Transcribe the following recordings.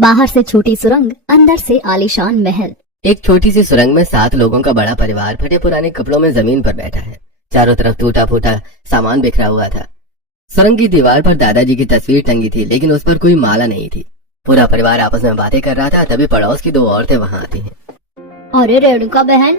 बाहर से छोटी सुरंग, अंदर से आलीशान महल। एक छोटी सी सुरंग में 7 लोगों का बड़ा परिवार फटे पुराने कपड़ों में जमीन पर बैठा है। चारों तरफ टूटा फूटा सामान बिखरा हुआ था। सुरंग की दीवार पर दादाजी की तस्वीर टंगी थी, लेकिन उस पर कोई माला नहीं थी। पूरा परिवार आपस में बातें कर रहा था, तभी पड़ोस की 2 औरतें वहां आती हैं। अरे रेणुका बहन,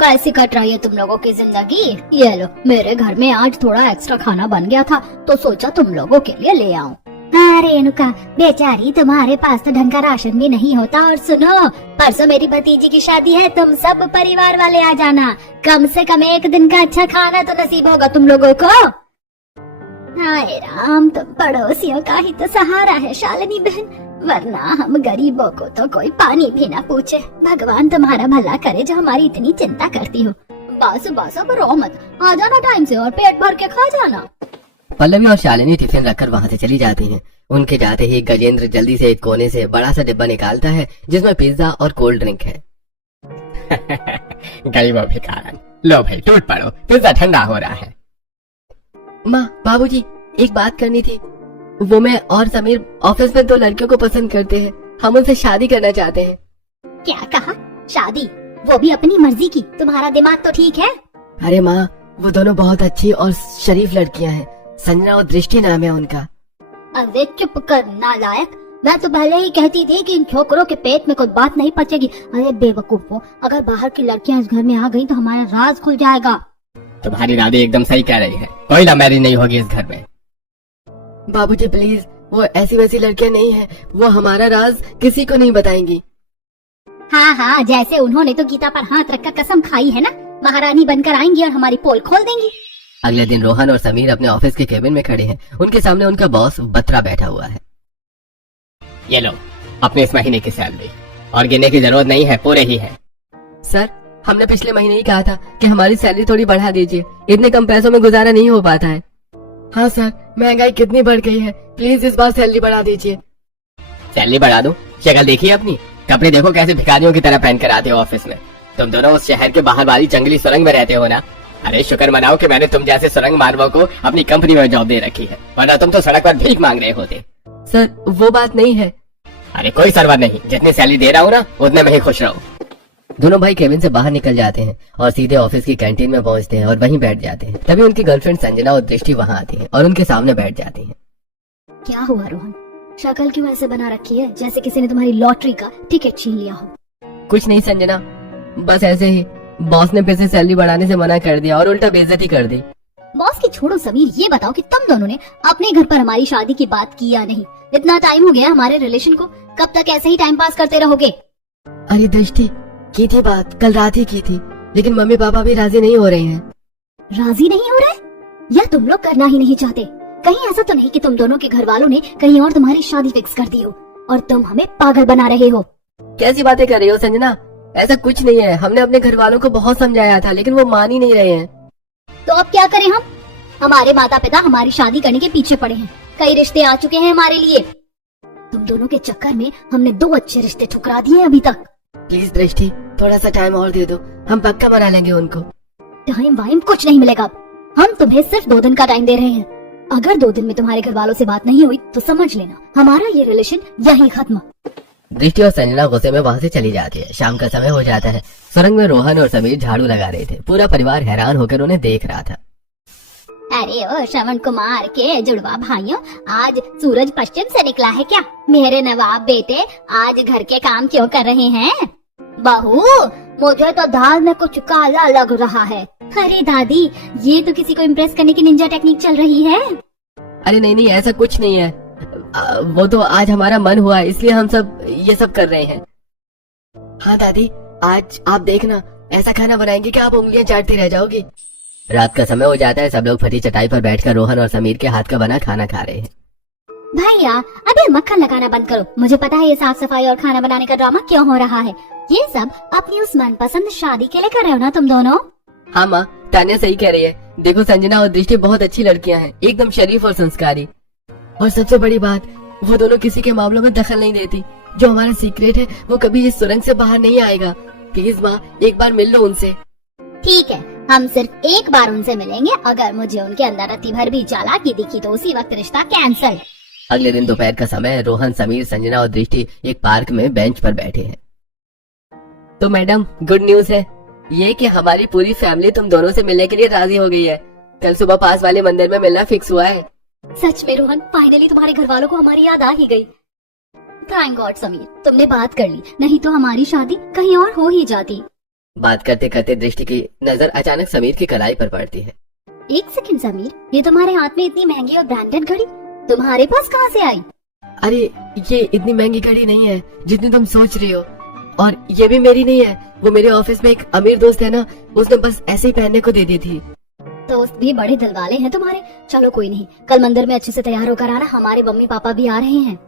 कैसी कट रही है तुम लोगों की जिंदगी? ये लो, मेरे घर में आज थोड़ा एक्स्ट्रा खाना बन गया था तो सोचा तुम लोगों के लिए ले आऊं। हाँ रेणुका बेचारी, तुम्हारे पास तो ढंग का राशन भी नहीं होता। और सुनो, परसों मेरी भतीजी की शादी है, तुम सब परिवार वाले आ जाना। कम से कम एक दिन का अच्छा खाना तो नसीब होगा तुम लोगों को। हाय राम, तुम पड़ोसियों का ही तो सहारा है शालिनी बहन, वरना हम गरीबों को तो कोई पानी भी ना पूछे। भगवान तुम्हारा भला करे जो हमारी इतनी चिंता करती हो। बस बस अब रो मत, आ जाना टाइम से और पेट भर के खा जाना। पल्लवी और शालिनी टिफिन रखकर वहां से चली जाती हैं। उनके जाते ही गजेंद्र जल्दी से एक कोने से बड़ा सा डिब्बा निकालता है जिसमें पिज्जा और कोल्ड ड्रिंक है। गरीबों भिखारन, लो भाई टूट पड़ो, पिज्जा ठंडा हो रहा है। माँ, बाबूजी, एक बात करनी थी। वो मैं और समीर ऑफिस में 2 लड़कियों को पसंद करते हैं, हम उनसे शादी करना चाहते हैं। क्या कहा? शादी? वो भी अपनी मर्जी की? तुम्हारा दिमाग तो ठीक है? अरे माँ, वो दोनों बहुत अच्छी और शरीफ लड़कियां हैं। संजना और दृष्टि नाम है उनका। अरे चुप कर नालायक, मैं तो पहले ही कहती थी कि इन छोकरों के पेट में कोई बात नहीं पचेगी। अरे बेवकूफो, अगर बाहर की लड़कियां इस घर में आ गई तो हमारा राज खुल जाएगा। तुम्हारी दादी एकदम सही कह रही है, कोई लव मैरिज नहीं होगी इस घर में। बाबूजी प्लीज, वो ऐसी वैसी लड़कियां नहीं है, वो हमारा राज किसी को नहीं बताएंगी। हाँ हाँ, जैसे उन्होंने तो गीता पर हाथ रखकर कसम खाई है ना, महारानी बनकर आएंगी और हमारी पोल खोल देंगी। अगले दिन रोहन और समीर अपने ऑफिस के केबिन में खड़े हैं। उनके सामने उनका बॉस बत्रा बैठा हुआ है। ये लो अपने इस महीने की सैलरी, और गिनने की जरूरत नहीं है, पूरे ही है। सर, हमने पिछले महीने ही कहा था कि हमारी सैलरी थोड़ी बढ़ा दीजिए, इतने कम पैसों में गुजारा नहीं हो पाता है। हाँ सर, महंगाई कितनी बढ़ गई है, प्लीज इस बार सैलरी बढ़ा दीजिए। सैलरी बढ़ा दो? शक्ल देखिए अपनी, कपड़े देखो कैसे भिखारियों की तरह पहन कर आते हो ऑफिस में। तुम दोनों उस शहर के बाहर वाली जंगली सुरंग में रहते हो ना। अरे शुक्र मनाओ कि मैंने तुम जैसे सुरंग मारवों को अपनी कंपनी में जॉब दे रखी है, वरना तुम तो सड़क पर भीख मांग रहे होते। सर, वो बात नहीं है। अरे कोई सर्वर नहीं, जितनी सैलरी दे रहा हूँ ना उतने में ही खुश रहो। दोनों भाई केबिन से बाहर निकल जाते हैं और सीधे ऑफिस की कैंटीन में पहुंचते हैं और वहीं बैठ जाते हैं। तभी उनकी गर्लफ्रेंड संजना और दृष्टि वहां आती है और उनके सामने बैठ जाती हैं। क्या हुआ रोहन, शक्ल क्यों ऐसे बना रखी है जैसे किसी ने तुम्हारी लॉटरी का टिकट छीन लिया हो? कुछ नहीं संजना, बस ऐसे ही बॉस ने फिर से सैलरी बढ़ाने से मना कर दिया और उल्टा बेइज्जती कर दी। बॉस की छोड़ो समीर, ये बताओ कि तुम दोनों ने अपने घर पर हमारी शादी की बात की या नहीं? इतना टाइम हो गया हमारे रिलेशन को, कब तक ऐसे ही टाइम पास करते रहोगे? अरे दृष्टि, की थी बात, कल रात ही की थी, लेकिन मम्मी पापा भी राजी नहीं हो रहे हैं। राजी नहीं हो रहे? या तुम लोग करना ही नहीं चाहते? कहीं ऐसा तो नहीं कि तुम दोनों के घर वालों ने कहीं और तुम्हारी शादी फिक्स कर दी हो और तुम हमें पागल बना रहे हो? कैसी बातें कर रही हो संजना, ऐसा कुछ नहीं है। हमने अपने घर वालों को बहुत समझाया था, लेकिन वो मान ही नहीं रहे हैं। तो अब क्या करें हम? हमारे माता पिता हमारी शादी करने के पीछे पड़े हैं, कई रिश्ते आ चुके हैं हमारे लिए। तुम दोनों के चक्कर में हमने 2 अच्छे रिश्ते ठुकरा दिए अभी तक। प्लीज दृष्टि, थोड़ा सा टाइम और दे दो, हम पक्का मना लेंगे उनको। टाइम वाइम कुछ नहीं मिलेगा, हम तुम्हें सिर्फ 2 दिन का टाइम दे रहे हैं। अगर 2 दिन में तुम्हारे घर वालों से बात नहीं हुई तो समझ लेना हमारा ये रिलेशन यहीं खत्म। दृष्टि और संजना गुस्से में वहां से चली जाती है। शाम का समय हो जाता है। सुरंग में रोहन और समीर झाड़ू लगा रहे थे। पूरा परिवार हैरान होकर उन्हें देख रहा था। अरे ओ श्रवण कुमार के जुड़वा भाइयों, आज सूरज पश्चिम से निकला है क्या? मेरे नवाब बेटे आज घर के काम क्यों कर रहे हैं? बहू, मुझे तो दाल में कुछ काला लग रहा है। अरे दादी, ये तो किसी को इम्प्रेस करने की निंजा टेक्निक चल रही है। अरे नहीं नहीं, ऐसा कुछ नहीं है, वो तो आज हमारा मन हुआ इसलिए हम सब ये सब कर रहे हैं। हाँ दादी, आज आप देखना, ऐसा खाना बनाएंगे कि आप उंगलियां चाटती रह जाओगी। रात का समय हो जाता है। सब लोग फटी चटाई पर बैठकर रोहन और समीर के हाथ का बना खाना खा रहे हैं। भैया, अभी मक्खन लगाना बंद करो। मुझे पता है ये साफ सफाई और खाना बनाने का ड्रामा क्यों हो रहा है। ये सब अपनी उस मनपसंद शादी के लिए कर रहे हो ना तुम दोनों? हाँ माँ, तान्या सही कह रही है। देखो संजना और दृष्टि बहुत अच्छी लड़कियां हैं, एकदम शरीफ और संस्कारी। और सबसे बड़ी बात, वो दोनों किसी के मामलों में दखल नहीं देती। जो हमारा सीक्रेट है वो कभी इस सुरंग से बाहर नहीं आएगा। प्लीज माँ, एक बार मिल लो उनसे। ठीक है, हम सिर्फ एक बार उनसे मिलेंगे। अगर मुझे उनके अंदर रत्ती भर भी चालाकी दिखी तो उसी वक्त रिश्ता कैंसल। अगले दिन दोपहर का समय, रोहन, समीर, संजना और दृष्टि एक पार्क में बेंच पर बैठे हैं। तो मैडम, गुड न्यूज है ये कि हमारी पूरी फैमिली तुम दोनों से मिलने के लिए राजी हो गई है। कल सुबह पास वाले मंदिर में मिलना फिक्स हुआ है। सच में रोहन, फाइनली तुम्हारे घर वालों को हमारी याद आ ही गई। थैंक गॉड समीर, तुमने बात कर ली, नहीं तो हमारी शादी कहीं और हो ही जाती। बात करते करते दृष्टि की नजर अचानक समीर की कलाई पर पड़ती है। एक सेकंड समीर, ये तुम्हारे हाथ में इतनी महंगी और ब्रांडेड घड़ी तुम्हारे पास कहाँ से आई? अरे ये इतनी महंगी घड़ी नहीं है जितनी तुम सोच रही हो, और ये भी मेरी नहीं है, वो मेरे ऑफिस में एक अमीर दोस्त है ना, उसने बस ऐसे ही पहनने को दे दी थी। दोस्त भी बड़े दिल वाले हैं तुम्हारे। चलो कोई नहीं, कल मंदिर में अच्छे से तैयार होकर आना, हमारे मम्मी पापा भी आ रहे हैं।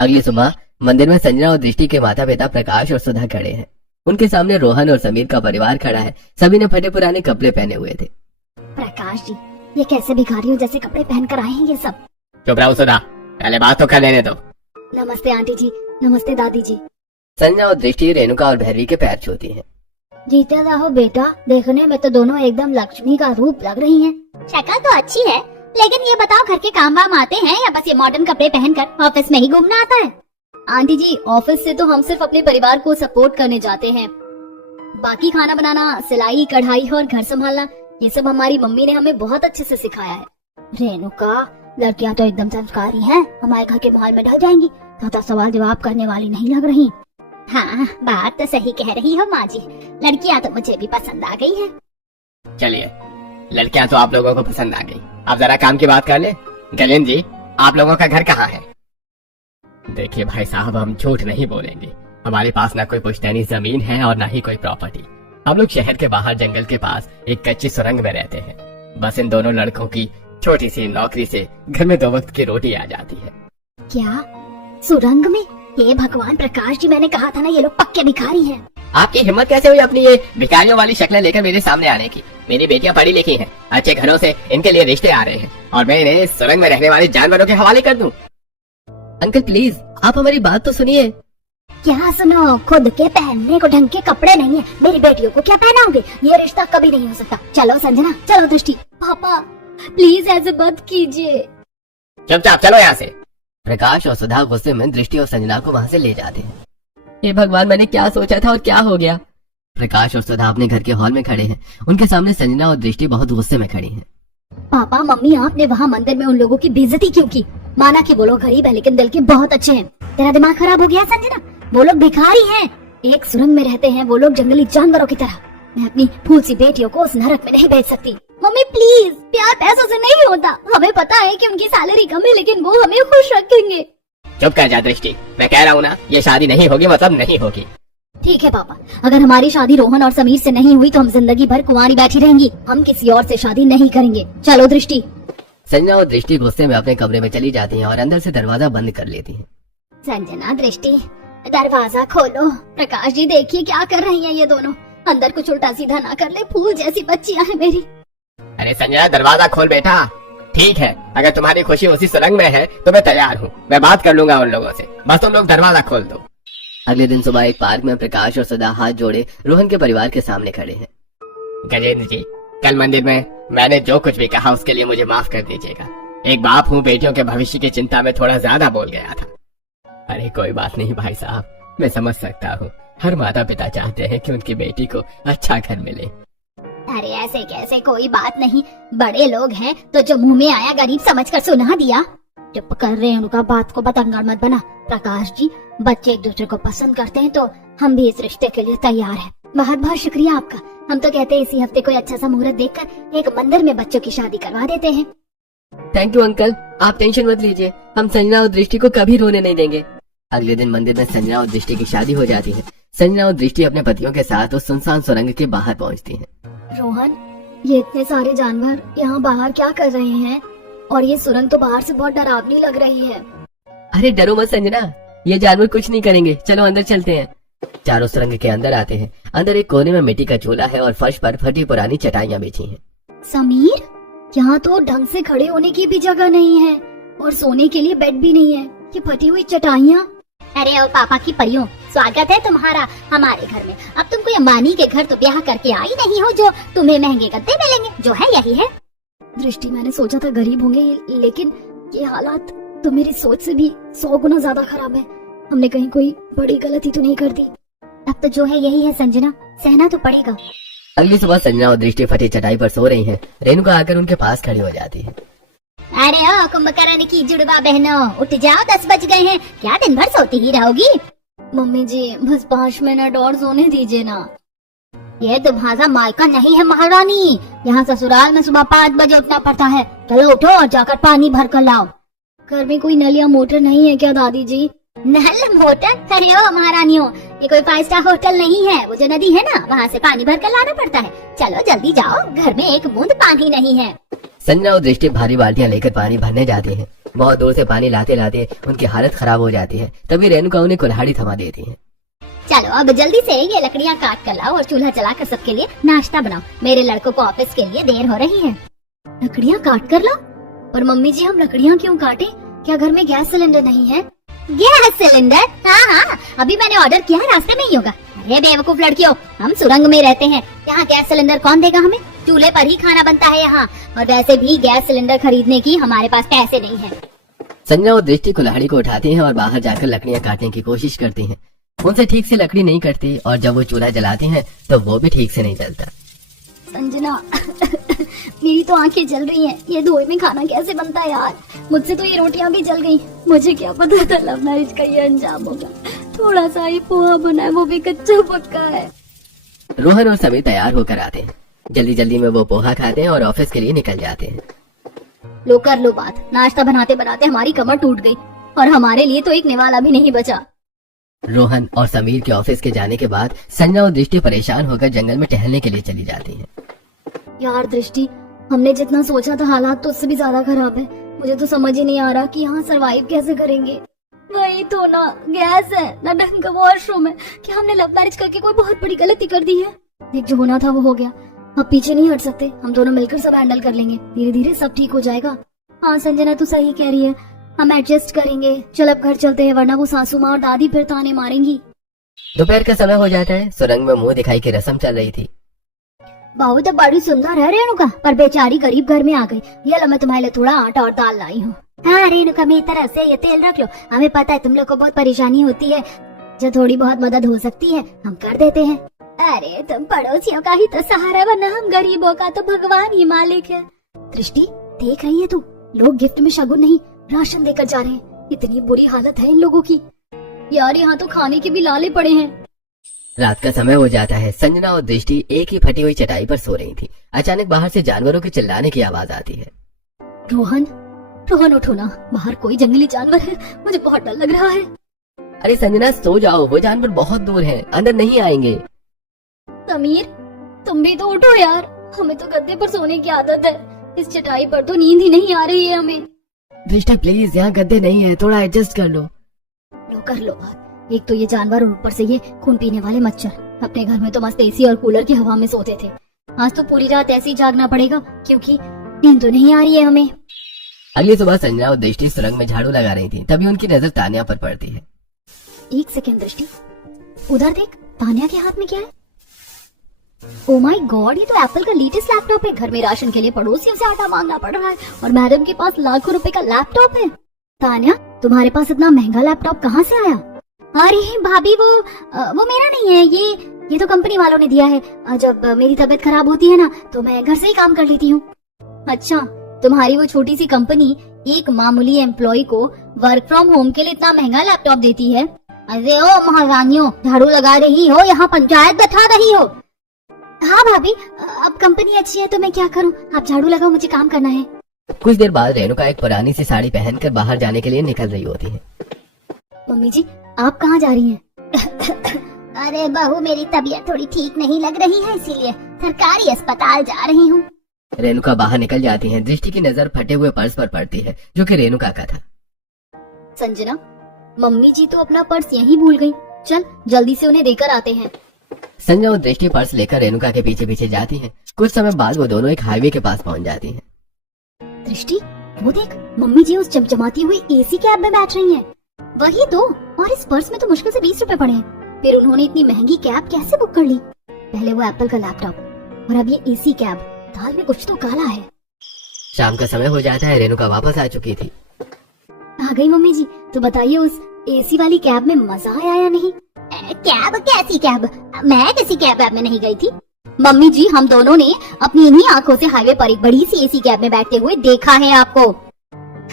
अगली सुबह मंदिर में संजना और दृष्टि के माता पिता प्रकाश और सुधा खड़े हैं। उनके सामने रोहन और समीर का परिवार खड़ा है। सभी ने फटे पुराने कपड़े पहने हुए थे। प्रकाश जी, ये कैसे भिखारियों जैसे कपड़े पहन कर आए हैं ये सब? चुप रहो सुधा, पहले बात तो कर लेने दो। नमस्ते आंटी जी, नमस्ते दादी जी। संजना और दृष्टि रेणुका और भैरवी के पैर छूती हैं। जीते रहो बेटा, देखने में तो दोनों एकदम लक्ष्मी का रूप लग रही हैं। शक्ल तो अच्छी है, लेकिन ये बताओ घर के काम वाम आते हैं या बस ये मॉडर्न कपड़े पहनकर ऑफिस में ही घूमना आता है? आंटी जी, ऑफिस से तो हम सिर्फ अपने परिवार को सपोर्ट करने जाते हैं। बाकी खाना बनाना, सिलाई, कढ़ाई और घर संभालना, ये सब हमारी मम्मी ने हमें बहुत अच्छे से सिखाया है। रेणुका, लड़कियां तो एकदम संस्कारी हैं, हमारे घर के माहौल में ढल जाएंगी, तथा सवाल जवाब करने वाली नहीं लग रही। हाँ, बात तो सही कह रही हो माँ जी, लड़कियां तो मुझे भी पसंद आ गई है। चलिए, लड़कियां तो आप लोगों को पसंद आ गई, अब जरा काम की बात कर ले। गलेन जी, आप लोगों का घर कहाँ है? देखिए भाई साहब, हम झूठ नहीं बोलेंगे, हमारे पास ना कोई पुश्तैनी जमीन है और ना ही कोई प्रॉपर्टी। हम लोग शहर के बाहर जंगल के पास एक कच्ची सुरंग में रहते हैं। बस इन दोनों लड़कों की छोटी सी नौकरी से घर में 2 वक्त की रोटी आ जाती है। क्या सुरंग में? ये भगवान, प्रकाश जी, मैंने कहा था ना ये लोग पक्के भिखारी हैं। आपकी हिम्मत कैसे हुई अपनी ये भिखारियों वाली शक्लें लेकर मेरे सामने आने की? मेरी बेटियां पढ़ी लिखी हैं, अच्छे घरों से इनके लिए रिश्ते आ रहे हैं, और मैं इन्हें इस सुरंग में रहने वाले जानवरों के हवाले कर दूं? अंकल प्लीज, आप हमारी बात तो सुनिए। क्या सुनो, खुद के पहनने को ढंग के कपड़े नहीं है, मेरी बेटियों को क्या पहनाओगे? ये रिश्ता कभी नहीं हो सकता। चलो संजना, चलो दृष्टि। पापा प्लीज ऐसे मत कीजिए। चुपचाप चलो यहाँ से। प्रकाश और सुधा गुस्से में दृष्टि और संजना को वहाँ से ले जाते हैं। हे भगवान, मैंने क्या सोचा था और क्या हो गया। प्रकाश और सुधा अपने घर के हॉल में खड़े हैं। उनके सामने संजना और दृष्टि बहुत गुस्से में खड़ी हैं। पापा मम्मी, आपने वहाँ मंदिर में उन लोगों की बेइज्जती क्यों की? माना कि वो लोग गरीब है लेकिन दिल के बहुत अच्छे हैं। तेरा दिमाग खराब हो गया संजना? वो लोग भिखारी हैं, एक सुरंग में रहते हैं, वो लोग जंगली जानवरों की तरह। मैं अपनी फूल सी बेटियों को उस नरक में नहीं भेज सकती। मम्मी प्लीज, प्यार पैसों से नहीं होता। हमें पता है कि उनकी सैलरी कम है, लेकिन वो हमें खुश रखेंगे। चुप कर जा दृष्टि, मैं कह रहा हूँ ना, ये शादी नहीं होगी मतलब नहीं होगी। ठीक है पापा, अगर हमारी शादी रोहन और समीर से नहीं हुई तो हम जिंदगी भर कुंवारी बैठी रहेंगी। हम किसी और से शादी नहीं करेंगे। चलो दृष्टि। संजना और दृष्टि गुस्से में अपने कमरे में चली जाती हैं और अंदर से दरवाजा बंद कर लेती हैं। संजना, दृष्टि, दरवाजा खोलो। प्रकाश जी देखिए क्या कर रही हैं ये दोनों, अंदर कुछ उल्टा सीधा ना कर ले, फूल जैसी बच्चियां हैं मेरी। अरे संजना, दरवाजा खोल बेटा। ठीक है, अगर तुम्हारी खुशी उसी सुरंग में है तो मैं तैयार हूँ, मैं बात कर लूंगा उन लोगों से, बस तुम लोग दरवाजा खोल दो। अगले दिन सुबह एक पार्क में प्रकाश और सुधा हाथ जोड़े रोहन के परिवार के सामने खड़े हैं। गजेंद्र जी, कल मंदिर में मैंने जो कुछ भी कहा उसके लिए मुझे माफ कर दीजिएगा। एक बाप हूँ, बेटियों के भविष्य की चिंता में थोड़ा ज्यादा बोल गया था। अरे कोई बात नहीं भाई साहब, मैं समझ सकता हूँ, हर माता पिता चाहते हैं कि उनकी बेटी को अच्छा घर मिले। अरे ऐसे कैसे, कोई बात नहीं, बड़े लोग हैं तो जो मुंह में आया गरीब समझकर सुना दिया। चुप कर रहे हैं, उनका बात को बतंगड़ मत बना। प्रकाश जी, बच्चे एक दूसरे को पसंद करते हैं तो हम भी इस रिश्ते के लिए तैयार हैं। बहुत बहुत शुक्रिया आपका। हम तो कहते हैं इसी हफ्ते कोई अच्छा सा मुहूर्त देखकर एक मंदिर में बच्चों की शादी करवा देते हैं। थैंक यू अंकल, आप टेंशन मत लीजिए, हम संजना और दृष्टि को कभी रोने नहीं देंगे। अगले दिन मंदिर में संजना और दृष्टि की शादी हो जाती है। संजना और दृष्टि अपने पतियों के साथ उस सुनसान सुरंग के बाहर पहुंचती हैं। रोहन, ये इतने सारे जानवर यहाँ बाहर क्या कर रहे हैं? और ये सुरंग तो बाहर से बहुत डरावनी लग रही है। अरे डरो मत संजना, ये जानवर कुछ नहीं करेंगे, चलो अंदर चलते हैं। चारों सुरंग के अंदर आते हैं। अंदर एक कोने में मिट्टी का चूल्हा है और फर्श पर फटी पुरानी चटाइयाँ बिछी हैं। समीर, यहाँ तो ढंग से खड़े होने की भी जगह नहीं है और सोने के लिए बेड भी नहीं है, ये फटी हुई चटाइयाँ। अरे ओ पापा की परियों, स्वागत है तुम्हारा हमारे घर में। अब तुम कोई अंबानी के घर तो ब्याह करके आई नहीं हो जो तुम्हें महंगे गद्दे मिलेंगे, जो है यही है। दृष्टि, मैंने सोचा था गरीब होंगे लेकिन ये हालात तो मेरी सोच से भी 100 गुना ज्यादा खराब है। हमने कहीं कोई बड़ी गलती तो नहीं कर दी। अब तो जो है यही है संजना, सहना तो पड़ेगा। अगली सुबह संजना और दृष्टि फटी चटाई पर सो रही हैं। रेणुका आकर उनके पास खड़ी हो जाती है। अरे ओ कुंभकर्ण की जुड़वा बहनों, उठ जाओ, 10 बज गए हैं। क्या दिन भर सोती ही रहोगी? मम्मी जी बस 5 मिनट और सोने दीजिए ना। ये तुम्हारा मायका नहीं है महारानी, यहाँ ससुराल में सुबह 5 बजे उठना पड़ता है। चलो उठो और जाकर पानी भर कर लाओ। घर में कोई नल या मोटर नहीं है क्या दादी जी? नल मोटर? अरे ओ महारानियों, ये कोई 5 स्टार होटल नहीं है। वो जो नदी है ना, वहाँ से पानी भर कर लाना पड़ता है। चलो जल्दी जाओ, घर में एक बूंद पानी नहीं है। संजना और दृष्टि भारी बाल्टियां लेकर पानी भरने जाती हैं। बहुत दूर से पानी लाते लाते उनकी हालत खराब हो जाती है। तभी रेणुका उन्हें कुल्हाड़ी थमा देती है। चलो अब जल्दी से ये लकड़ियाँ काट कर लाओ और चूल्हा जलाकर सबके लिए नाश्ता बनाओ। मेरे लड़कों को ऑफिस के लिए देर हो रही है। लकड़ियाँ काट कर लाओ? पर मम्मी जी हम लकड़ियाँ क्यों काटें? क्या घर में गैस सिलेंडर नहीं है? Gas cylinder? हाँ, अभी मैंने ऑर्डर किया है, रास्ते में ही होगा। अरे बेवकूफ लड़कियों, हम सुरंग में रहते हैं, यहाँ गैस सिलेंडर कौन देगा हमें? चूल्हे पर ही खाना बनता है यहाँ, और वैसे भी गैस सिलेंडर खरीदने की हमारे पास पैसे नहीं है। संजना और दृष्टि कुल्हाड़ी को उठाती हैं और बाहर जाकर लकड़ियां काटने की कोशिश करती हैं। उनसे ठीक से लकड़ी नहीं कटती और जब वो चूल्हा जलाती हैं तो वो भी ठीक से नहीं जलता। संजना मेरी तो आंखें जल रही हैं। ये धोए में खाना कैसे बनता है यार? मुझसे तो ये रोटियां भी जल गई। मुझे क्या पता था लव मैरिज का ये अंजाम होगा। थोड़ा सा ही पोहा बना है, वो भी कच्चा पक्का है। रोहन और समीर तैयार होकर आते हैं। जल्दी जल्दी में वो पोहा खाते हैं और ऑफिस के लिए निकल जाते हैं। लो कर लो बात। नाश्ता बनाते बनाते हमारी कमर टूट गई और हमारे लिए तो एक निवाला भी नहीं बचा। रोहन और समीर के ऑफिस के जाने के बाद संजना और दृष्टि परेशान होकर जंगल में टहलने के लिए चली जाती हैं। यार दृष्टि, हमने जितना सोचा था हालात तो उससे भी ज्यादा खराब है। मुझे तो समझ ही नहीं आ रहा कि यहाँ सरवाइव कैसे करेंगे। वही तो ना, गैस है ना ढंग का वॉशरूम है। क्या हमने लव मैरिज करके कोई बहुत बड़ी गलती कर दी है? देख, जो होना था वो हो गया, अब पीछे नहीं हट सकते। हम दोनों मिलकर सब हैंडल कर लेंगे। धीरे धीरे सब ठीक हो जाएगा। हाँ संजना तू सही कह रही है, हम एडजस्ट करेंगे। चल अब घर चलते हैं, वरना वो सासू माँ और दादी फिर ताने मारेंगी। दोपहर का समय हो जाता है। सुरंग में मुंह दिखाई की रस्म चल रही थी। बहू तो बड़ी सुंदर है रेणुका, पर बेचारी गरीब घर में आ गई। ये लो मैं तुम्हारे लिए थोड़ा आटा और दाल लाई हूँ। हाँ रेणुका, मेरी तरफ से ये तेल रख लो। हमें पता है तुम लोग को बहुत परेशानी होती है, जो थोड़ी बहुत मदद हो सकती है हम कर देते हैं। अरे तुम पड़ोसियों का ही तो सहारा, वरना हम गरीबों का तो भगवान ही मालिक है। दृष्टि देख रही है तू, लोग गिफ्ट में शगुन नहीं राशन देकर जा रहे हैं। इतनी बुरी हालत है इन लोगों की। यार यहाँ तो खाने के भी लाले पड़े हैं। रात का समय हो जाता है। संजना और दृष्टि एक ही फटी हुई चटाई पर सो रही थी। अचानक बाहर से जानवरों के चिल्लाने की आवाज आती है। रोहन, रोहन उठो ना, बाहर कोई जंगली जानवर है, मुझे बहुत डर लग रहा है। अरे संजना सो जाओ, वो जानवर बहुत दूर हैं, अंदर नहीं आएंगे। समीर तुम भी तो उठो यार, हमें तो गद्दे पर सोने की आदत है। इस चटाई पर तो नींद ही नहीं आ रही है हमें। दृष्टि प्लीज, यहाँ गद्दे नहीं है, थोड़ा एडजस्ट कर लो। लो कर लो बात। एक तो ये जानवर और ऊपर से ये खून पीने वाले मच्छर। अपने घर में तो मस्त एसी और कूलर की हवा में सोते थे। आज तो पूरी रात ऐसे ही जागना पड़ेगा, क्योंकि नींद तो नहीं आ रही है हमें। अगली सुबह संजना और दृष्टि सुरंग में झाड़ू लगा रही थी। तभी उनकी नजर तानिया पर पड़ती है। एक सेकेंड दृष्टि, उधर देख, तानिया के हाथ में क्या है? ओ माय गॉड, ये तो एप्पल का लेटेस्ट लैपटॉप है। घर में राशन के लिए पड़ोसियों से आटा मांगना पड़ रहा है और मैडम के पास लाखों रुपए का लैपटॉप है। तानिया, तुम्हारे पास इतना महंगा लैपटॉप कहाँ से आया? अरे भाभी, वो मेरा नहीं है, ये तो कंपनी वालों ने दिया है। जब मेरी तबीयत खराब होती है ना, तो मैं घर से ही काम कर लेती हूँ। अच्छा, तुम्हारी वो छोटी सी कंपनी एक मामूली एम्प्लॉय को वर्क फ्रॉम होम के लिए इतना महंगा लैपटॉप देती है? अरे ओ महारानियों, झाड़ू लगा रही हो, यहाँ पंचायत बैठा रही हो? हाँ भाभी, अब कंपनी अच्छी है तो मैं क्या करूँ, आप झाड़ू लगाओ, मुझे काम करना है। कुछ देर बाद रेणुका एक पुरानी सी साड़ी पहनकर बाहर जाने के लिए निकल रही होती है। मम्मी जी, आप कहाँ जा रही हैं? अरे बहू, मेरी तबीयत थोड़ी ठीक नहीं लग रही है, इसीलिए सरकारी अस्पताल जा रही हूँ। रेणुका बाहर निकल जाती है। दृष्टि की नजर फटे हुए पर्स पर पड़ती है, जो कि रेणुका का था। संजना, मम्मी जी तो अपना पर्स यहीं भूल गई। चल जल्दी से उन्हें देकर आते हैं। संजना और दृष्टि पर्स लेकर रेणुका के पीछे पीछे जाती हैं। कुछ समय बाद वो दोनों एक हाईवे के पास पहुंच जाती हैं। दृष्टि, वो देख, मम्मी जी उस चमचमाती हुई एसी कैब में बैठ रही हैं। वही तो, और इस पर्स में तो मुश्किल से 20 रुपए पड़े हैं। फिर उन्होंने इतनी महंगी कैब कैसे बुक कर ली? पहले वो एप्पल का लैपटॉप और अब ये एसी कैब। दाल में कुछ तो काला है। शाम का समय हो जाता है। रेणुका वापस आ चुकी थी। आ गई मम्मी जी। तो बताइए उस एसी वाली कैब में मजा आया या नहीं? कैब? कैसी कैब? मैं किसी कैब में नहीं गई थी मम्मी जी। हम दोनों ने अपनी इन्हीं आंखों से हाईवे पर एक बड़ी सी एसी कैब में बैठते हुए देखा है आपको।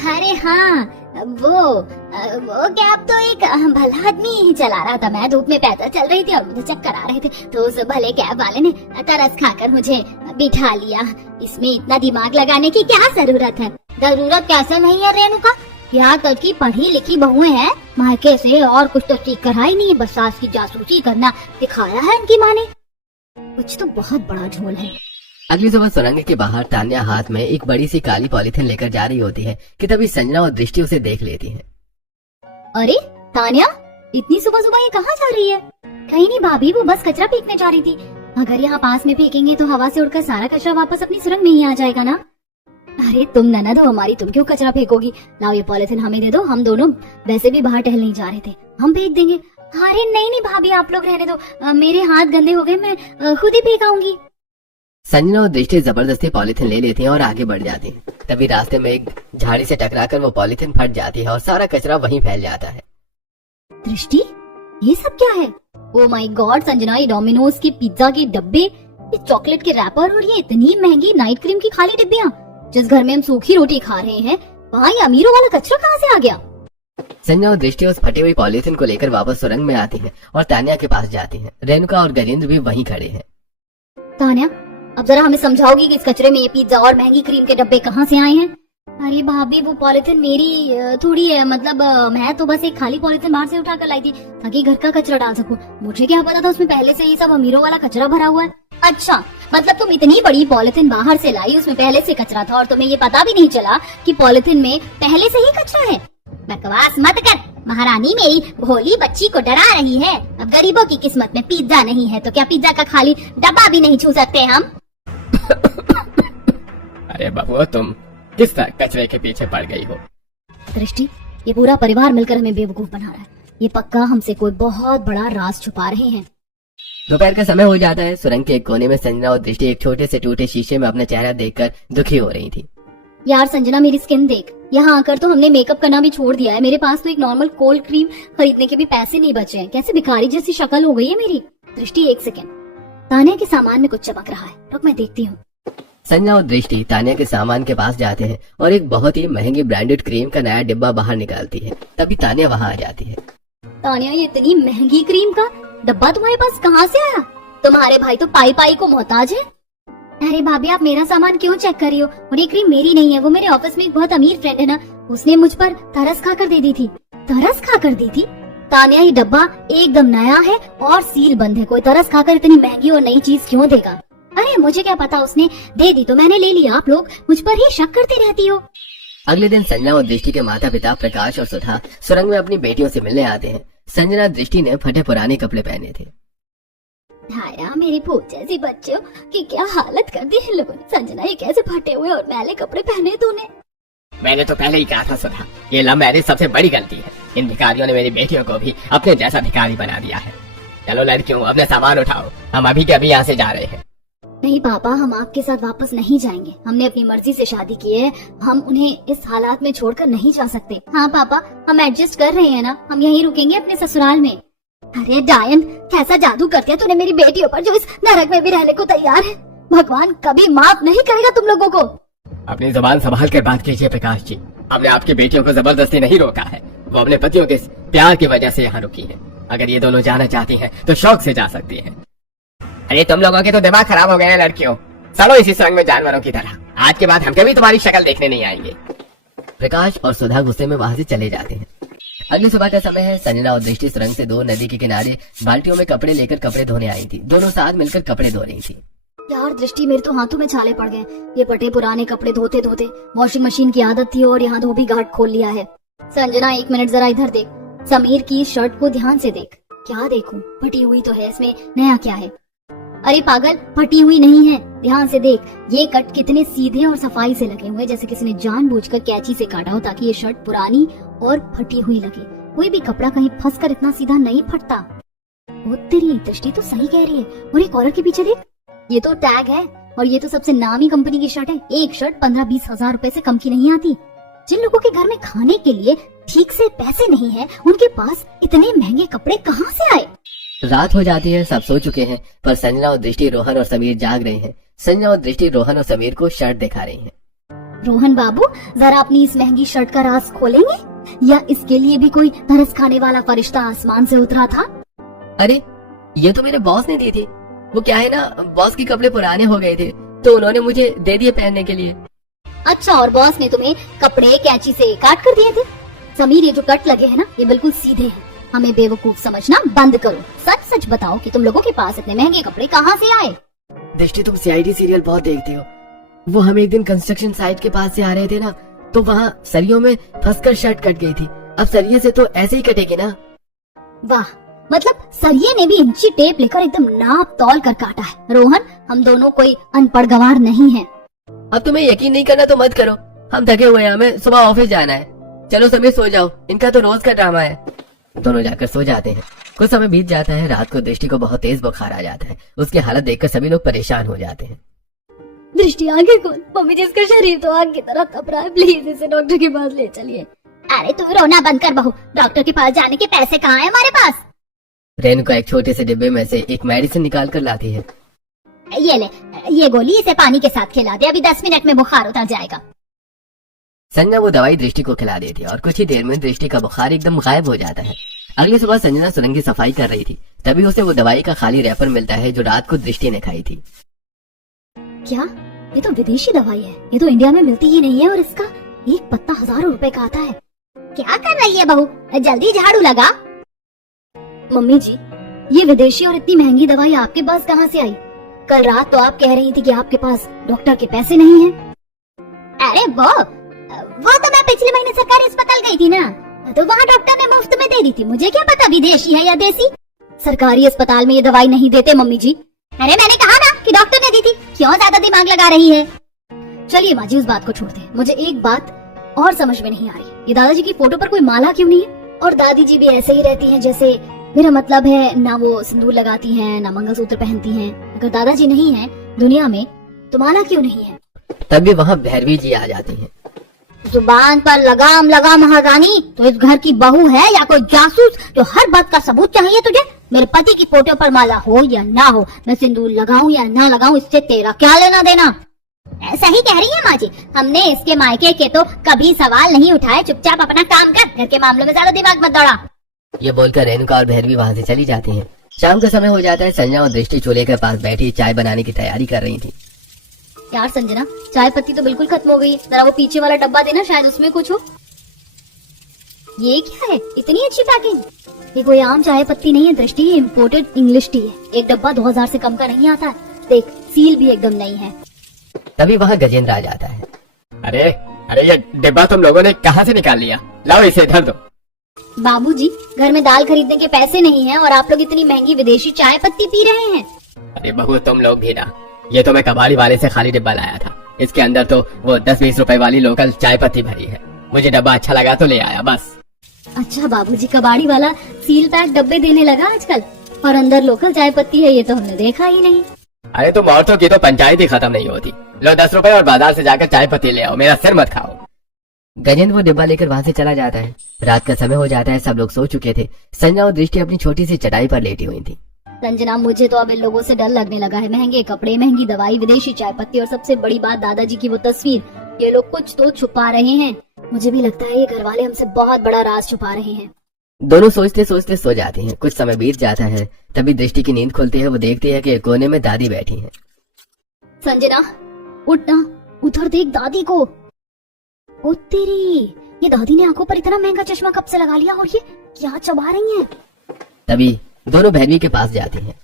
अरे हाँ, वो कैब तो एक भला आदमी ही चला रहा था। मैं धूप में पैदल चल रही थी और मुझे चक्कर आ रहे थे, तो उस भले कैब वाले ने तरस खाकर मुझे बिठा लिया। इसमें इतना दिमाग लगाने की क्या जरूरत है? जरूरत कैसे नहीं है रेणुका? यहाँ तक की पढ़ी लिखी बहुएं हैं, मायके से और कुछ तो ठीक करा ही नहीं, बस सास की जासूसी करना दिखाया है इनकी माँ ने। कुछ तो बहुत बड़ा झोल है। अगली सुबह सुरंग के बाहर तान्या हाथ में एक बड़ी सी काली पॉलीथिन लेकर जा रही होती है कि तभी संजना और दृष्टि उसे देख लेती है। अरे तान्या, इतनी सुबह सुबह ये कहाँ जा रही है? कहीं नहीं भाभी, वो बस कचरा फेंकने जा रही थी। अगर यहाँ पास में फेंकेंगे तो हवा से उड़कर सारा कचरा वापस अपनी सुरंग में ही आ जाएगा ना। अरे तुम ननद हो हमारी, तुम क्यों कचरा फेंकोगी? लाओ ये पॉलीथिन हमें दे दो, हम दोनों वैसे भी बाहर टहलने जा रहे थे, हम फेंक देंगे। अरे नहीं नहीं भाभी, आप लोग रहने दो, मेरे हाथ गंदे हो गए, मैं खुद ही फेंक आऊंगी। संजना और दृष्टि जबरदस्ती पॉलीथिन ले लेती हैं और आगे बढ़ जाती हैं। तभी रास्ते में एक झाड़ी से टकराकर वो पॉलीथिन फट जाती है और सारा कचरा वहीं फैल जाता है। दृष्टि, ये सब क्या है? ओ माय गॉड संजना, ये डोमिनोज के पिज्जा के डब्बे, ये चॉकलेट के रैपर और ये इतनी महंगी नाइट क्रीम की खाली डिब्बियां। जिस घर में हम सूखी रोटी खा रहे हैं वहाँ ये अमीरों वाला कचरा कहाँ से आ गया? संजना और दृष्टि उस फटी हुई पॉलीथिन को लेकर वापस सुरंग में आती हैं और तान्या के पास जाती हैं। रेणुका और गजेंद्र भी वहीं खड़े हैं। तान्या, अब जरा हमें समझाओगी कि इस कचरे में ये पिज्जा और महंगी क्रीम के डब्बे कहाँ से आए हैं? अरे भाभी, वो पॉलीथिन मेरी थोड़ी है, मतलब मैं तो बस एक खाली पॉलीथिन बाहर से उठा कर लाई थी ताकि घर का कचरा डाल सकूं। मुझे क्या पता था उसमें पहले से ही सब अमीरों वाला कचरा भरा हुआ है। अच्छा, मतलब तुम इतनी बड़ी पॉलीथिन बाहर से लाई, उसमें पहले से कचरा था और तुम्हें ये पता भी नहीं चला कि पॉलीथिन में पहले से ही कचरा है? बकवास मत कर, महारानी मेरी भोली बच्ची को डरा रही है। अब गरीबों की किस्मत में पिज्जा नहीं है तो क्या पिज्जा का खाली डब्बा भी नहीं छू सकते हम? अरे बबुआ, तुम किस तरह कचरे के पीछे पड़ गई हो? दृष्टि, ये पूरा परिवार मिलकर हमें बेवकूफ बना रहा है। ये पक्का हमसे कोई बहुत बड़ा राज छुपा रहे हैं। दोपहर का समय हो जाता है। सुरंग के एक कोने में संजना और दृष्टि एक छोटे से टूटे शीशे में अपना चेहरा देखकर दुखी हो रही थी। यार संजना, मेरी स्किन देख, यहाँ आकर तो हमने मेकअप करना भी छोड़ दिया है। मेरे पास तो एक नॉर्मल कोल्ड क्रीम खरीदने के भी पैसे नहीं बचे हैं। कैसे भिखारी जैसी शक्ल हो गई है मेरी। दृष्टि, एक सेकेंड, तान्या के सामान में कुछ चमक रहा है, रुक मैं देखती हूँ। संजना और दृष्टि तान्या के सामान के पास जाते हैं और एक बहुत ही महंगी ब्रांडेड क्रीम का नया डिब्बा बाहर निकालती है। तभी तान्या वहाँ आ जाती है। तान्या, ये इतनी महंगी क्रीम का डब्बा तुम्हारे पास कहाँ से आया? तुम्हारे भाई तो पाई पाई को मोहताज है। अरे भाभी, आप मेरा सामान क्यों चेक कर रही हो? और ये क्रीम मेरी नहीं है, वो मेरे ऑफिस में एक बहुत अमीर फ्रेंड है ना, उसने मुझ पर तरस खाकर दे दी थी। तरस खाकर दी थी? तान्या, ये डब्बा एकदम नया है और सील बंद है। कोई तरस खाकर इतनी महंगी और नई चीज क्यों देगा? अरे मुझे क्या पता, उसने दे दी तो मैंने ले लिया। आप लोग मुझ पर ही शक करती रहती हो। अगले दिन संजना और दृष्टि के माता पिता प्रकाश और सुधा सुरंग में अपनी बेटियों से मिलने आते हैं। संजना दृष्टि ने फटे पुराने कपड़े पहने थे। हाया मेरी भूत जैसी बच्चों की क्या हालत कर दी है लोगों ने। संजना, ये कैसे फटे हुए और मैले कपड़े पहने तूने? मैंने तो पहले ही कहा था सुधा, ये लव मैरिज सबसे बड़ी गलती है। इन भिखारियों ने मेरी बेटियों को भी अपने जैसा भिखारी बना दिया है। चलो लड़कियों, अपने सामान उठाओ, हम अभी के अभी यहाँ से जा रहे हैं। नहीं पापा, हम आपके साथ वापस नहीं जाएंगे। हमने अपनी मर्जी से शादी की है, हम उन्हें इस हालात में छोड़कर नहीं जा सकते। हाँ पापा, हम एडजस्ट कर रहे हैं ना, हम यहीं रुकेंगे अपने ससुराल में। अरे डायन, कैसा जादू कर दिया तूने मेरी बेटियों पर, जो इस नरक में भी रहने को तैयार है। भगवान कभी माफ नहीं करेगा तुम लोगों को। अपनी जुबान संभाल कर बात कीजिए प्रकाश जी। हमने आपकी बेटियों को जबरदस्ती नहीं रोका है, वो अपने पतियों के प्यार की वजह से यहाँ रुकी है। अगर ये दोनों जाना चाहती हैं तो शौक से जा सकती हैं। अरे तुम लोगों के तो दिमाग खराब हो गए हैं लड़कियों, चलो इसी संग में जानवरों की तरह। आज के बाद हम कभी तुम्हारी शक्ल देखने नहीं आएंगे। प्रकाश और सुधा गुस्से में वहाँ से चले जाते हैं। अगली सुबह का समय है। संजना और दृष्टि सुरंग से दो नदी के किनारे बाल्टियों में कपड़े लेकर कपड़े धोने आई थी। दोनों साथ मिलकर कपड़े धो रही थी। यार दृष्टि, मेरे तो हाथों में छाले पड़ गए। ये फटे पुराने कपड़े धोते धोते वॉशिंग मशीन की आदत थी और यहाँ धोबी घाट खोल लिया है। संजना, एक मिनट जरा इधर देख। समीर की शर्ट को ध्यान से देख। क्या देखूं? फटी हुई तो है, इसमें नया क्या है? अरे पागल, फटी हुई नहीं है, ध्यान से देख। ये कट कितने सीधे और सफाई से लगे हुए, जैसे किसी ने जानबूझकर कैंची से काटा हो ताकि ये शर्ट पुरानी और फटी हुई लगे। कोई भी कपड़ा कहीं फंस कर इतना सीधा नहीं फटता। वो तेरी दृष्टि तो सही कह रही है। और ये कॉलर के पीछे देख, ये तो टैग है और ये तो सबसे नामी कंपनी की शर्ट है। एक शर्ट 15-20 हजार रुपए से कम की नहीं आती। जिन लोगों के घर में खाने के लिए ठीक से पैसे नहीं है उनके पास, इतने महंगे कपड़े कहाँ से आए? रात हो जाती है, सब सो चुके हैं, पर संजना और दृष्टि, रोहन और समीर जाग रहे हैं। संजना और दृष्टि रोहन और समीर को शर्ट दिखा रही हैं। रोहन बाबू, जरा अपनी इस महंगी शर्ट का राज खोलेंगे? या इसके लिए भी कोई तरस खाने वाला फरिश्ता आसमान से उतरा था? अरे ये तो मेरे बॉस ने दी थी। वो क्या है ना, बॉस के कपड़े पुराने हो गए थे तो उन्होंने मुझे दे दिए पहनने के लिए। अच्छा, और बॉस ने तुम्हें कपड़े कैंची से काट कर दिए थे? समीर, ये जो कट लगे हैं ना, ये बिल्कुल सीधे हैं। हमें बेवकूफ समझना बंद करो। सच सच बताओ कि तुम लोगों के पास इतने महंगे कपड़े कहाँ से आए? दृष्टि, तुम सीआईडी सीरियल बहुत देखते हो। वो हम एक दिन कंस्ट्रक्शन साइट के पास से आ रहे थे ना, तो वहाँ सरियों में फंसकर शर्ट कट गई थी। अब सरिये से तो ऐसे ही कटेगी ना। वाह, मतलब सरिये ने भी इंची टेप लेकर एकदम नाप तौल कर काटा है। रोहन, हम दोनों कोई अनपढ़ गवार नहीं हैं। अब तुम्हें यकीन नहीं करना तो मत करो, हम थके हुए हैं, हमें सुबह ऑफिस जाना है। चलो समीर, सो जाओ, इनका तो रोज का ड्रामा है। दोनों जाकर सो जाते हैं। कुछ समय बीत जाता है। रात को दृष्टि को बहुत तेज बुखार आ जाता है। उसकी हालत देखकर सभी लोग परेशान हो जाते हैं। दृष्टि, आगे खोल। मम्मी जी, इसका शरीर तो आग की तरह तप रहा है, प्लीज इसे डॉक्टर के पास ले चलिए। अरे तू रोना बंद कर बहू, डॉक्टर के पास जाने के पैसे कहाँ हैं हमारे पास? रेणुका एक छोटे से डिब्बे में से एक मेडिसिन निकाल कर लाती है। ये ले, ये गोली इसे पानी के साथ खिला दे, अभी 10 मिनट में बुखार उतर जाएगा। संजना वो दवाई दृष्टि को खिला देती है और कुछ ही देर में दृष्टि का बुखार एकदम गायब हो जाता है। अगली सुबह संजना सुरंग की सफाई कर रही थी, तभी उसे वो दवाई का खाली रैपर मिलता है जो रात को दृष्टि ने खाई थी। क्या? ये तो विदेशी दवाई है, ये तो इंडिया में मिलती ही नहीं है, और इसका एक पत्ता हजारों रुपए का आता है। क्या कर रही है बहू, जल्दी झाड़ू लगा। मम्मी जी, ये विदेशी और इतनी महंगी दवाई आपके पास कहाँ से आई? कल रात तो आप कह रही थी कि आपके पास डॉक्टर के पैसे नहीं हैं। अरे वो तो मैं पिछले महीने सरकारी अस्पताल गई थी ना, तो वहाँ डॉक्टर ने मुफ्त में दे दी थी। मुझे क्या पता विदेशी है या देसी। सरकारी अस्पताल में ये दवाई नहीं देते मम्मी जी। अरे मैंने कहा ना कि डॉक्टर ने दी थी, क्यों ज्यादा दिमाग लगा रही है? चलिए माँ जी, उस बात को छोड़ दे। मुझे एक बात और समझ में नहीं आ रही, ये दादाजी की फोटो पर कोई माला क्यों नहीं है? और दादी जी भी ऐसे ही रहती हैं जैसे, मेरा मतलब है ना वो सिंदूर लगाती हैं ना मंगलसूत्र पहनती हैं। अगर दादाजी नहीं है दुनिया में तो माला क्यों नहीं है? तभी वहाँ भैरवी जी आ जाती हैं। जुबान पर लगाम लगा महारानी, तो इस घर की बहू है या कोई जासूस जो हर बात का सबूत चाहिए तुझे? मेरे पति की फोटो पर माला हो या ना हो, मैं सिंदूर लगाऊं या ना लगाऊं, इससे तेरा क्या लेना देना? सही कह रही है माँ जी, हमने इसके मायके के तो कभी सवाल नहीं उठाए। चुपचाप अपना काम कर, घर के मामलों में ज्यादा दिमाग मत दौड़ा। ये बोलकर रेणुका और भैरवी वहाँ से चली जाती हैं। शाम का समय हो जाता है। संजना और दृष्टि चूल्हे के पास बैठी चाय बनाने की तैयारी कर रही थी। यार संजना, चाय पत्ती तो बिल्कुल खत्म हो गई है, जरा वो पीछे वाला डब्बा देना, शायद उसमें कुछ हो। ये क्या है, इतनी अच्छी पैकिंग? ये कोई आम चाय पत्ती नहीं है दृष्टि, ये इम्पोर्टेड इंग्लिश टी है। एक डब्बा 2000 से कम का नहीं आता है। देख, सील भी एकदम नई है। तभी वहाँ गजेंद्र आ जाता है। अरे अरे, ये डिब्बा तुम लोगों ने कहाँ से निकाल लिया? लाओ इसे इधर दो। बाबूजी, घर में दाल खरीदने के पैसे नहीं है और आप लोग इतनी महंगी विदेशी चाय पत्ती पी रहे हैं। अरे बहू, तुम लोग भी ना, ये तो मैं कबाड़ी वाले से खाली डिब्बा लाया था। इसके अंदर तो वो 10-20 रुपए वाली लोकल चाय पत्ती भरी है। मुझे डब्बा अच्छा लगा तो ले आया बस। अच्छा बाबूजी, कबाड़ी वाला सील पैक डब्बे देने लगा आजकल, और अंदर लोकल चाय पत्ती है, ये तो हमने देखा ही नहीं। अरे तुम औरतों की तो पंचायत ही खत्म नहीं होती। लो 10 रुपए और बाजार से जाकर चाय पत्ती ले आओ, मेरा सिर मत खाओ। गजेंद्र वो डिब्बा लेकर वहाँ से चला जाता है। रात का समय हो जाता है, सब लोग सो चुके थे। संजना और दृष्टि अपनी छोटी सी चटाई पर लेटी हुई थी। संजना, मुझे तो अब इन लोगों से डर लगने लगा है। महंगे कपड़े, महंगी दवाई, विदेशी चाय पत्ती और सबसे बड़ी बात दादाजी की वो तस्वीर, ये लोग कुछ तो छुपा रहे हैं। मुझे भी लगता है ये घर वाले हमसे बहुत बड़ा राज छुपा रहे हैं। दोनों सोचते सोचते सो जाते हैं। कुछ समय बीत जाता है, तभी दृष्टि की नींद खुलती है। वो देखती है कि एक कोने में दादी बैठी है। संजना, उठना, उधर देख दादी को। ओ तेरी, ये दादी ने आंखों पर इतना महंगा चश्मा कब से लगा लिया, और ये क्या चबा रही हैं? तभी दोनों भैरवी के पास जाती हैं।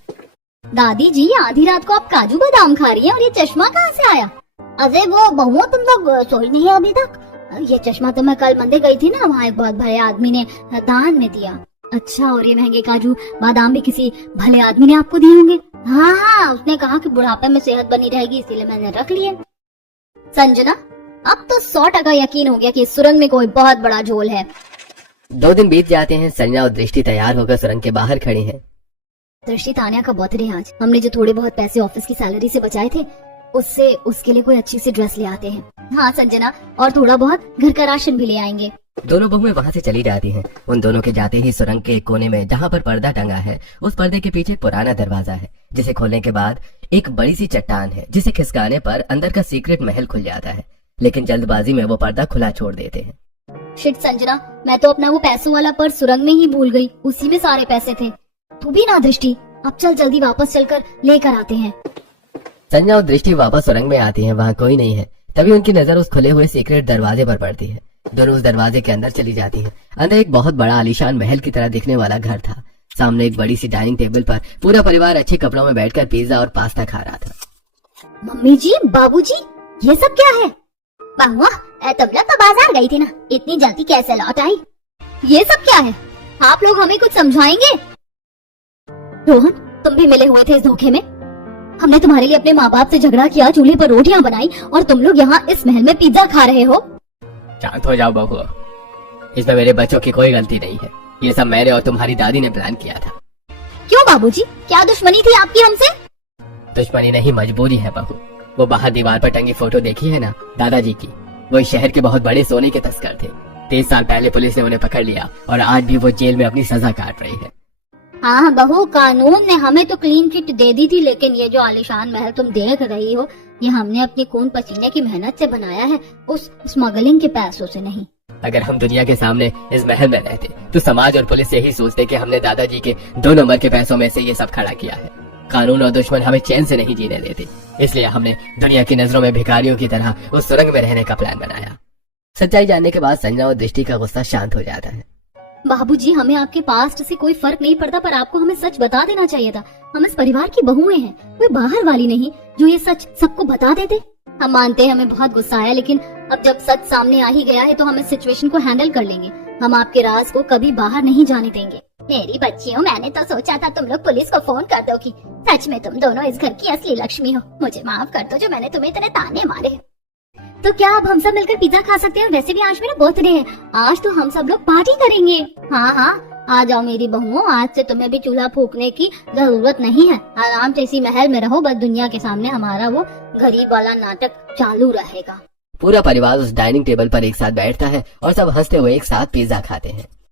दादी जी, आधी रात को आप काजू बादाम खा रही हैं और ये चश्मा कहाँ से आया? अरे वो बहुओं, तुम लोग सोई नहीं है अभी तक? ये चश्मा तो मैं कल मंदिर गई थी ना, वहाँ एक बहुत भले आदमी ने दान में दिया। अच्छा, और ये महंगे काजू बादाम भी किसी भले आदमी ने आपको दिए होंगे? हाँ, उसने कहा कि बुढ़ापे में सेहत बनी रहेगी, इसीलिए मैंने रख लिए। संजना, अब तो 100% यकीन हो गया कि इस सुरंग में कोई बहुत बड़ा झोल है। 2 दिन बीत जाते हैं। संजना और दृष्टि तैयार होकर सुरंग के बाहर खड़ी हैं। दृष्टि, तान्या का बर्थडे आज। हमने जो थोड़े बहुत पैसे ऑफिस की सैलरी से बचाए थे, उससे उसके लिए कोई अच्छी सी ड्रेस ले आते हैं। हाँ संजना, और थोड़ा बहुत घर का राशन भी ले आएंगे। दोनों बहुएं वहां से चली जाती हैं। उन दोनों के जाते ही सुरंग के एक कोने में जहां पर पर्दा टंगा है, उस पर्दे के पीछे एक पुराना दरवाजा है, जिसे खोलने के बाद एक बड़ी सी चट्टान है, जिसे खिसकाने पर अंदर का सीक्रेट महल खुल जाता है। लेकिन जल्दबाजी में वो पर्दा खुला छोड़ देते हैं। शिट संजना, मैं तो अपना वो पैसों वाला पर्स सुरंग में ही भूल गई, उसी में सारे पैसे थे। तू भी ना दृष्टि, अब चल जल्दी वापस चलकर लेकर आते हैं। संजना और दृष्टि वापस सुरंग में आती हैं। वहाँ कोई नहीं है। तभी उनकी नजर उस खुले हुए सीक्रेट दरवाजे पर पड़ती है। दोनों उस दरवाजे के अंदर चली जाती हैं। अंदर एक बहुत बड़ा आलीशान महल की तरह दिखने वाला घर था। सामने एक बड़ी सी डाइनिंग टेबल पर पूरा परिवार अच्छे कपड़ों में बैठकर पिज्जा और पास्ता खा रहा था। मम्मी जी, बाबूजी, ये सब क्या है? बहुआ, तुम लोग तो बाजार गई थी ना, इतनी जल्दी कैसे लौट आई? ये सब क्या है? आप लोग हमें कुछ समझाएंगे? रोहन, तुम भी मिले हुए थे इस धोखे में? हमने तुम्हारे लिए अपने माँ बाप से झगड़ा किया, चूल्हे पर रोटियां बनाई, और तुम लोग यहाँ इस महल में पिज्जा खा रहे हो। शांत हो जाओ बहू, इसमें मेरे बच्चों की कोई गलती नहीं है। ये सब मैंने और तुम्हारी दादी ने प्लान किया था। क्यों बाबूजी, क्या दुश्मनी थी आपकी हमसे? दुश्मनी नहीं, मजबूरी है बहू। वो बाहर दीवार पर टंगी फोटो देखी है ना दादाजी की? वो इस शहर के बहुत बड़े सोने के तस्कर थे। 3 साल पहले पुलिस ने उन्हें पकड़ लिया और आज भी वो जेल में अपनी सजा काट रही है। हाँ बहू, कानून ने हमें तो क्लीन चिट दे दी थी, लेकिन ये जो आलीशान महल तुम देख रही हो, ये हमने अपनी खून पसीने की मेहनत से बनाया है, उस स्मगलिंग के पैसों से नहीं। अगर हम दुनिया के सामने इस महल में रहते तो समाज और पुलिस यही सोचते कि हमने दादाजी के 2 नंबर के पैसों में से ये सब खड़ा किया है। कानून और दुश्मन हमें चैन से नहीं जीने देते, इसलिए हमने दुनिया की नजरों में भिखारियों की तरह उस सुरंग में रहने का प्लान बनाया। सच्चाई जानने के बाद संजना और दृष्टि का गुस्सा शांत हो जाता है। बाबूजी, हमें आपके पास्ट से कोई फर्क नहीं पड़ता, पर आपको हमें सच बता देना चाहिए था। हम इस परिवार की बहुएं हैं, कोई बाहर वाली नहीं जो ये सच सबको बता देते। हम मानते हैं हमें बहुत गुस्सा आया, लेकिन अब जब सच सामने आ ही गया है तो हम इस सिचुएशन को हैंडल कर लेंगे। हम आपके राज को कभी बाहर नहीं जाने देंगे। मेरी बच्चियों, मैंने तो सोचा था तुम लोग पुलिस को फोन कर दोगी। सच में तुम दोनों इस घर की असली लक्ष्मी हो। मुझे माफ कर दो जो मैंने तुम्हें इतने ताने मारे। तो क्या अब हम सब मिलकर पिज्जा खा सकते हैं? वैसे भी आज मेरा बर्थडे है, आज तो हम सब लोग पार्टी करेंगे। हाँ हाँ, आ जाओ मेरी बहुओं, आज से तुम्हें भी चूल्हा फूकने की जरूरत नहीं है। आराम से इसी महल में रहो, बस दुनिया के सामने हमारा वो गरीब वाला नाटक चालू रहेगा। पूरा परिवार उस डाइनिंग टेबल पर एक साथ बैठता है और सब हंसते हुए एक साथ पिज्जा खाते हैं।